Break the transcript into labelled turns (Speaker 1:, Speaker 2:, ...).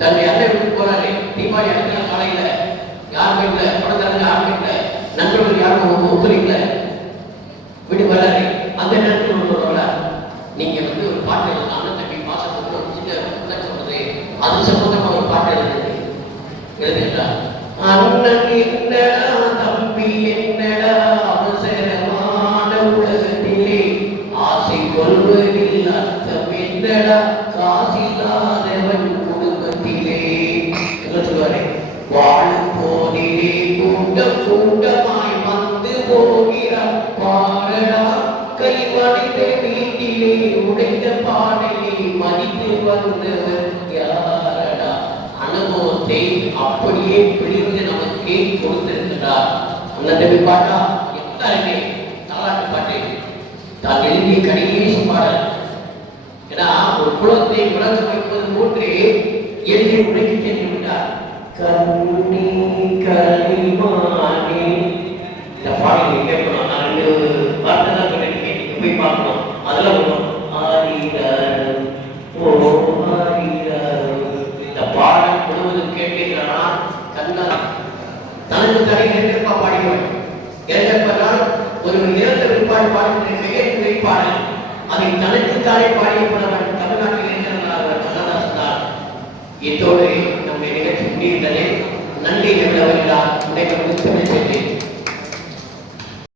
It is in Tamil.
Speaker 1: தன்னை அலை விட்டு போறாரு தீபாவளி அன்றைய காலையில யாருமே இல்லை பணக்காரங்க யாருமே இல்லை நண்பர்கள் யாரும் நேரத்தில் நீங்க வந்து ஒரு பாட்டு எழுதலாம் தம்பி மாசத்துக்கு ஒரு சின்ன சொல்றது அது சம்பந்தமா ஒரு பாட்டு எழுதுறது. எழுதுகிறார் அண்ணன் என்னடா தம்பி என்னடா அவசரமான உலகத்திலே? ஆசை கொள்வதில் அர்த்தம் என்னடா? காசில்லாதவன் குடும்பத்திலே. சொல்லுவாரு வாழும் போதிலே கூட்டம் கூட்டமாய் கை வீட்டிலே உடைந்த பானையை மதித்து வந்தவர் யாரடா? அனுபவத்தை அப்படியே பிழிந்து நமக்கு கொடுத்திருக்கிறார். அந்த பாட்டா எல்லாருமே தாலாட்டு பாட்டு. தான் எழுதிய கடைசி பாடல் ஏன்னா ஒரு குளத்தை விளங்க வைப்பது போன்று எழுதி உடைத்து சென்று விட்டார். கண்ணி கலிமா இந்த பாடலை கேட்கணும் நான் ரெண்டு வார்த்தை தான் சொல்லியிருக்கேன் நீங்க போய் பார்க்கணும். அதெல்லாம் வரும் ஆரியாரும் ஓ இந்த பாடல் முழுவதும் கேட்டீங்கன்னா கண்ணா தனக்கு தனி இறக்கப்பா பாடியவன். இறக்கப்பட்டால் ஒரு இறந்த விற்பாடு பாடுகிற மிகச் பாடல் அதை தனக்கு தாயை பாடிய புலவன் தமிழ்நாட்டில் இருக்கிறார் கண்ணதாசன் இதோடு நம்முடைய நிகழ்ச்சி முடிந்தது. நன்றி நல்லவர்களா உடைய முடித்து